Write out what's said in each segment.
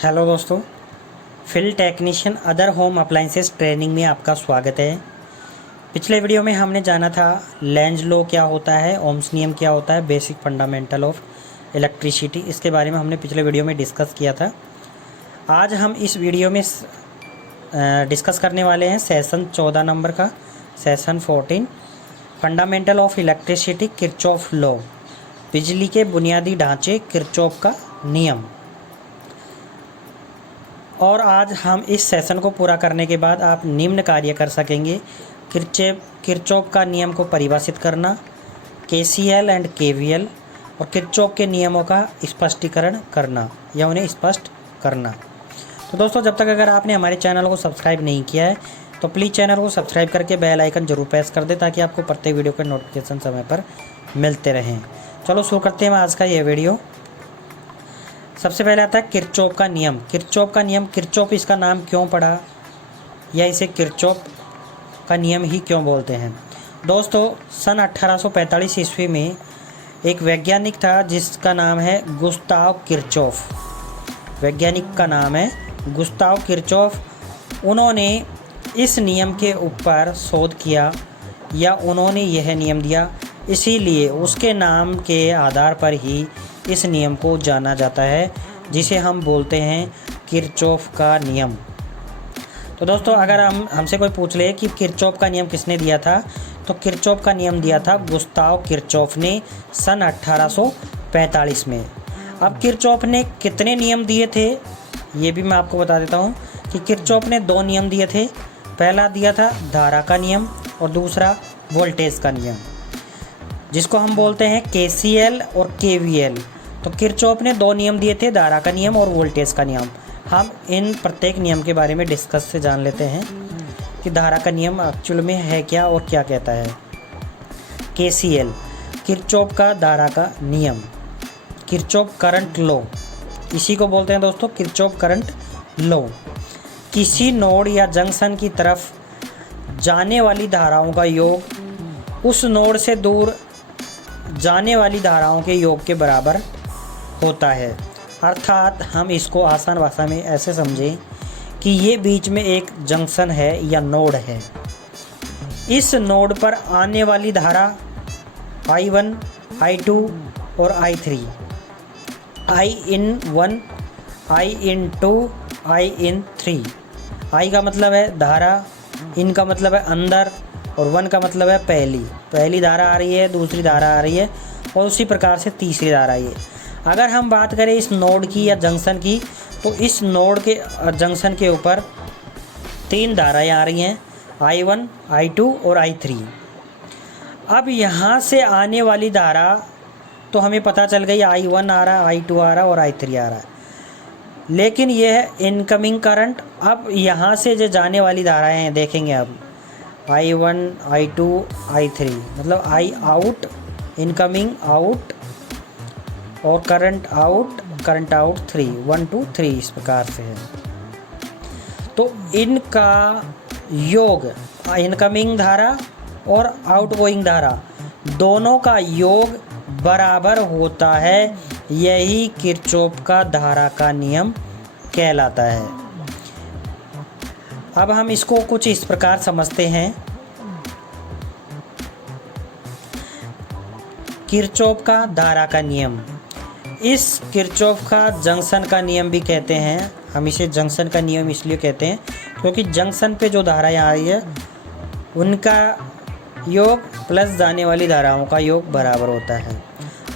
Hello दोस्तों, field technician other home appliances training में आपका स्वागत है। पिछले वीडियो में हमने जाना था लेंज लॉ क्या होता है, ओम्स नियम क्या होता है, बेसिक फंडामेंटल ऑफ इलेक्ट्रिसिटी, इसके बारे में हमने पिछले वीडियो में डिस्कस किया था। आज हम इस वीडियो में डिस्कस करने वाले हैं सेशन 14 नंबर का, session 14 fundamental of electricity Kirchhoff law, बिजली के बुनियादी ढांचे किरचॉफ का नियम। और आज हम इस सेशन को पूरा करने के बाद आप निम्न कार्य कर सकेंगे: किरचॉफ का नियम को परिभाषित करना, केसीएल एंड केवीएल और किरचॉफ के नियमों का स्पष्टीकरण करना या उन्हें स्पष्ट करना। तो दोस्तों, जब तक अगर आपने हमारे चैनल को सब्सक्राइब नहीं किया है तो प्लीज़ चैनल को सब्सक्राइब करके बेल आइकन जरूर प्रेस कर दें ताकि आपको प्रत्येक वीडियो के नोटिफिकेशन समय पर मिलते रहें। चलो शुरू करते हैं आज का ये वीडियो। सबसे पहले आता है किरचॉफ का नियम। किरचॉफ का नियम, किरचॉफ इसका नाम क्यों पड़ा या इसे किरचॉफ का नियम ही क्यों बोलते हैं? दोस्तों, सन 1845 ईस्वी में एक वैज्ञानिक था जिसका नाम है गुस्ताव किरचॉफ। वैज्ञानिक का नाम है गुस्ताव किरचॉफ। उन्होंने इस नियम के ऊपर शोध किया या उन्होंने यह नियम दिया, इसीलिए उसके नाम के आधार पर ही इस नियम को जाना जाता है जिसे हम बोलते हैं किरचॉफ का नियम। तो दोस्तों, अगर हमसे कोई पूछ ले कि किरचॉफ का नियम किसने दिया था, तो किरचॉफ का नियम दिया था गुस्ताव किरचॉफ ने सन 1845 में। अब किरचॉफ ने कितने नियम दिए थे ये भी मैं आपको बता देता हूँ कि किरचॉफ ने 2 नियम दिए थे। पहला दिया था धारा का नियम और दूसरा वोल्टेज का नियम, जिसको हम बोलते हैं केसीएल और केवीएल। तो किरचॉफ ने 2 नियम दिए थे, धारा का नियम और वोल्टेज का नियम। हम इन प्रत्येक नियम के बारे में डिस्कस से जान लेते हैं कि धारा का नियम एक्चुअल में है क्या और क्या कहता है। केसीएल, किरचॉफ का धारा का नियम, किरचॉफ करंट लॉ, इसी को बोलते हैं दोस्तों किरचॉफ करंट लॉ। किसी नोड या जंक्शन की तरफ जाने वाली धाराओं का योग उस नोड से दूर जाने वाली धाराओं के योग के बराबर होता है। अर्थात हम इसको आसान भाषा में ऐसे समझें कि ये बीच में एक जंक्शन है या नोड है। इस नोड पर आने वाली धारा I1, I2 और I3, I in 1, I in 2, I in 3। I का मतलब है धारा, इन का मतलब है अंदर और 1 का मतलब है पहली धारा आ रही है, दूसरी धारा आ रही है और उसी प्रकार से तीसरी धारा आई है। अगर हम बात करें इस नोड की या जंक्शन की, तो इस नोड के जंक्शन के ऊपर 3 धाराएं आ रही हैं, I1, I2 और I3। अब यहाँ से आने वाली धारा तो हमें पता चल गई, I1 आ रहा है, I2 आ रहा है और I3 आ रहा है, लेकिन यह है इनकमिंग करंट। अब यहाँ से जो जाने वाली धाराएं देखेंगे, अब I1, I2, I3 मतलब I आउट, इनकमिंग आउट और करंट आउट 3, 1 2 3 इस प्रकार से है। तो इनका योग, इनकमिंग धारा और आउटगोइंग धारा दोनों का योग बराबर होता है, यही किरचॉफ का धारा का नियम कहलाता है। अब हम इसको कुछ इस प्रकार समझते हैं। किरचॉफ का धारा का नियम, इस किरचॉफ का जंक्शन का नियम भी कहते हैं। हम इसे जंक्शन का नियम इसलिए कहते हैं क्योंकि जंक्शन पे जो धाराएं आ रही है उनका योग प्लस जाने वाली धाराओं का योग बराबर होता है।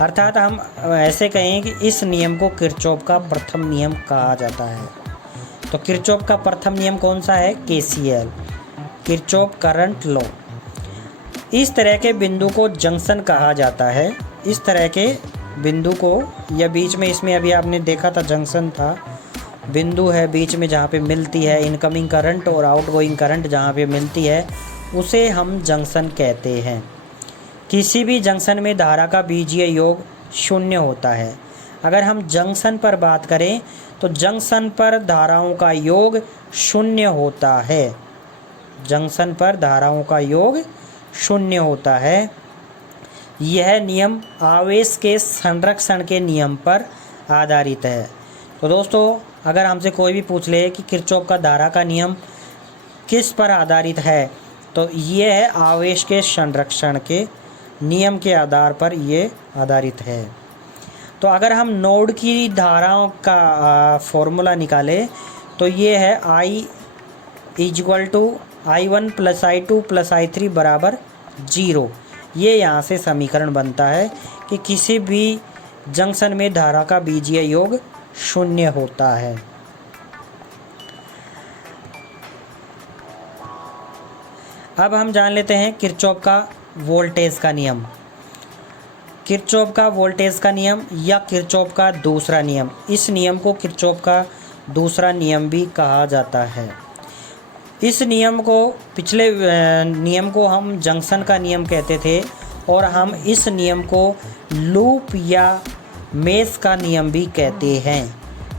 अर्थात हम ऐसे कहें कि इस नियम को किरचॉफ का प्रथम नियम कहा जाता है। तो किरचॉफ का प्रथम नियम कौन सा है? KCL, Kirchhoff current law. इस तरह के बिंदु को जंक्शन कहा जाता है। इस तरह के बिंदु को, या बीच में, इसमें अभी आपने देखा था जंक्शन था, बिंदु है बीच में जहाँ पे मिलती है इनकमिंग करंट और आउटगोइंग करंट, जहाँ पे मिलती है उसे हम जंक्शन कहते हैं। किसी भी जंक्शन में धारा का बीजीय योग 0 होता है। अगर हम जंक्शन पर बात करें तो जंक्शन पर धाराओं का योग 0 होता है। जंक्शन पर धाराओं का योग 0 होता है। यह नियम आवेश के संरक्षण के नियम पर आधारित है। तो दोस्तों, अगर हमसे कोई भी पूछ ले कि किरचॉफ का धारा का नियम किस पर आधारित है, तो ये है आवेश के संरक्षण के नियम के आधार पर ये आधारित है। तो अगर हम नोड की धाराओं का फॉर्मूला निकालें तो ये है I = I1 + I2 + I3 = 0। ये यहाँ से समीकरण बनता है कि किसी भी जंक्शन में धारा का बीजीय योग 0 होता है। अब हम जान लेते हैं किरचॉफ का वोल्टेज का नियम। किरचॉफ का वोल्टेज का नियम या किरचॉफ का दूसरा नियम, इस नियम को किरचॉफ का दूसरा नियम भी कहा जाता है। इस नियम को पिछले नियम को हम जंक्शन का नियम कहते थे और हम इस नियम को लूप या मेश का नियम भी कहते हैं।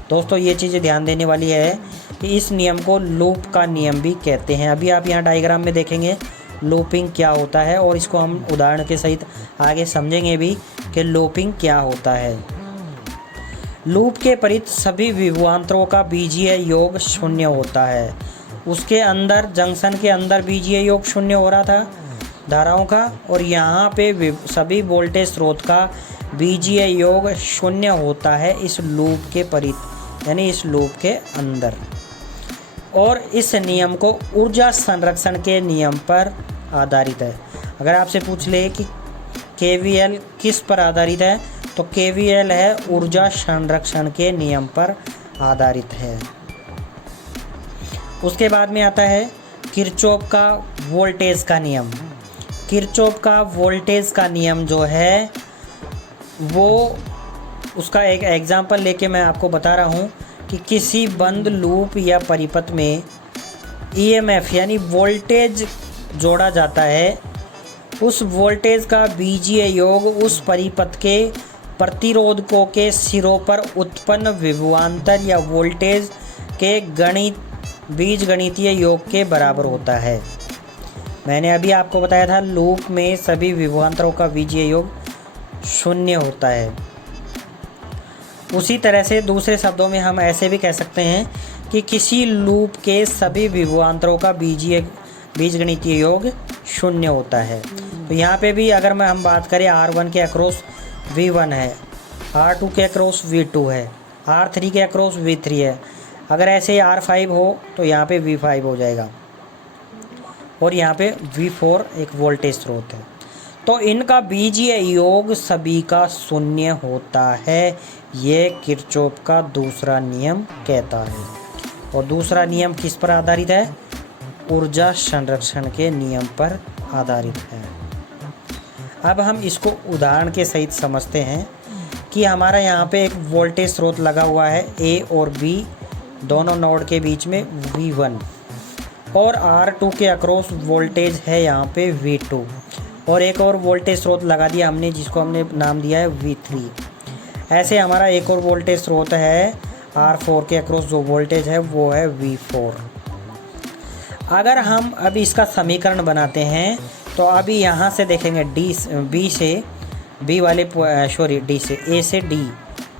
दोस्तों ये चीज़ें ध्यान देने वाली है कि इस नियम को लूप का नियम भी कहते हैं। अभी आप यहाँ डायग्राम में देखेंगे लूपिंग क्या होता है और इसको हम उदाहरण के सहित आगे समझेंगे भी कि लूपिंग क्या होता है। लूप के परित सभी विभवांतरों का बीजीय योग 0 होता है। उसके अंदर जंक्शन के अंदर बीजीय योग 0 हो रहा था धाराओं का, और यहाँ पे सभी वोल्टेज स्रोत का बीजीय योग 0 होता है इस लूप के परित, यानी इस लूप के अंदर। और इस नियम को ऊर्जा संरक्षण के नियम पर आधारित है। अगर आपसे पूछ ले कि KVL किस पर आधारित है, तो KVL है ऊर्जा संरक्षण के नियम पर आधारित है। उसके बाद में आता है किरचॉफ का वोल्टेज का नियम। किरचॉफ का वोल्टेज का नियम जो है वो, उसका एक एग्जांपल लेके मैं आपको बता रहा हूँ कि किसी बंद लूप या परिपथ में EMF यानी वोल्टेज जोड़ा जाता है। उस वोल्टेज का बीजीय योग उस परिपथ के प्रतिरोधकों के सिरों पर उत्पन्न विभवांतर या वोल्टेज के बीजगणितीय योग के बराबर होता है। मैंने अभी आपको बताया था लूप में सभी विभवांतरों का बीजीय योग 0 होता है। उसी तरह से दूसरे शब्दों में हम ऐसे भी कह सकते हैं कि किसी लूप के सभी विभवांतरों का बीजगणितीय योग 0 होता है। तो यहाँ पे भी अगर हम बात करें R1 के अक्रॉस V1 है, R2 के अक्रॉस V2 है, R3 के अक्रॉस V3 है। अगर ऐसे R5 हो तो यहाँ पे V5 हो जाएगा और यहाँ पे V4 एक वोल्टेज स्रोत है। तो इनका बीजीय योग सभी का 0 होता है। ये किरचॉफ का दूसरा नियम कहता है। और दूसरा नियम किस पर आधारित है? ऊर्जा संरक्षण के नियम पर आधारित है। अब हम इसको उदाहरण के सहित समझते हैं कि हमारा यहाँ पे एक वोल्टेज स्रोत लगा हुआ है A और B दोनों नोड के बीच में V1, और R2 के अक्रॉस वोल्टेज है यहाँ पे V2, और एक और वोल्टेज स्रोत लगा दिया हमने जिसको हमने नाम दिया है V3। ऐसे हमारा एक और वोल्टेज स्रोत है R4 के अक्रॉस, जो वोल्टेज है वो है V4। अगर हम अभी इसका समीकरण बनाते हैं तो अभी यहाँ से देखेंगे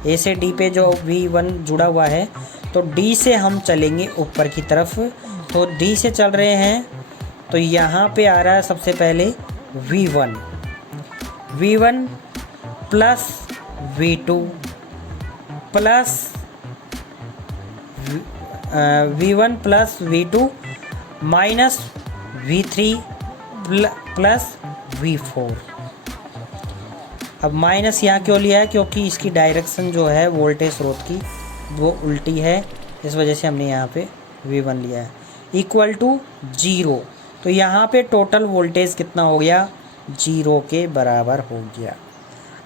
A से D पे जो V1 जुड़ा हुआ है, तो D से हम चलेंगे ऊपर की तरफ। तो D से चल रहे हैं तो यहाँ पे आ रहा है सबसे पहले V1 plus V2 plus V1 plus V2 minus V3 plus V4। अब माइनस यहाँ क्यों लिया है? क्योंकि इसकी डायरेक्शन जो है वोल्टेज स्रोत की वो उल्टी है, इस वजह से हमने यहाँ पे V1 लिया है। इक्वल टू 0, तो यहाँ पे टोटल वोल्टेज कितना हो गया? 0 के बराबर हो गया।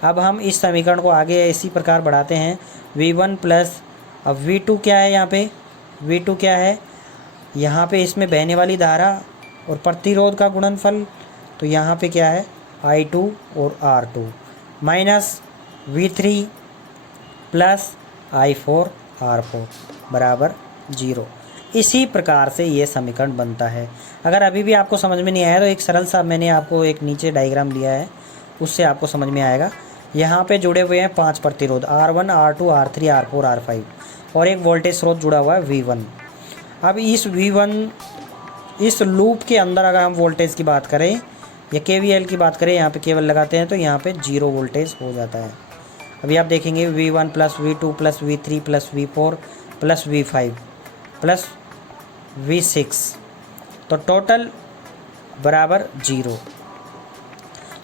अब हम इस समीकरण को आगे इसी प्रकार बढ़ाते हैं। V1 प्लस, अब V2 क्या है? यहाँ पे V2 क्या है? यहाँ पे इसमें बहने वाली धारा और प्रतिरोध का गुणनफल, तो यहाँ पे क्या है? I2 और R2 minus V3 plus I4 R4 बराबर 0। इसी प्रकार से ये समीकरण बनता है। अगर अभी भी आपको समझ में नहीं आया तो एक सरल सा मैंने आपको एक नीचे डायग्राम दिया है, उससे आपको समझ में आएगा। यहाँ पे जुड़े हुए हैं 5 प्रतिरोध R1 R2 R3 R4 R5, और एक वोल्टेज स्रोत जुड़ा हुआ है V1। अब इस V1 इस लूप के अंदर अगर हम वोल्टेज की बात करें या KVL की बात करें, यहाँ पे केवल लगाते हैं तो यहाँ पे 0 वोल्टेज हो जाता है। अभी आप देखेंगे V1 plus V2 plus V3 plus V4 plus V5 plus V6, तो टोटल बराबर 0।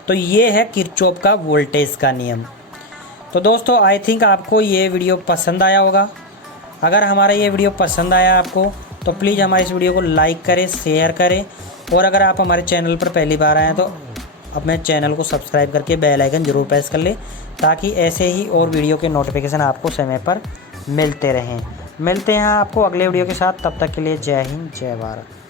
तो ये है किरचॉफ का वोल्टेज का नियम। तो दोस्तों आई थिंक आपको ये वीडियो पसंद आया होगा। अगर हमारा ये वीडियो पसंद आया आपको तो प्लीज़ हमारे इस वीडियो को लाइक करें, शेयर करें, और अगर आप हमारे चैनल पर पहली बार आए हैं तो अपने चैनल को सब्सक्राइब करके बेल आइकन ज़रूर प्रेस कर लें, ताकि ऐसे ही और वीडियो के नोटिफिकेशन आपको समय पर मिलते रहें। मिलते हैं आपको अगले वीडियो के साथ, तब तक के लिए जय हिंद जय भारत।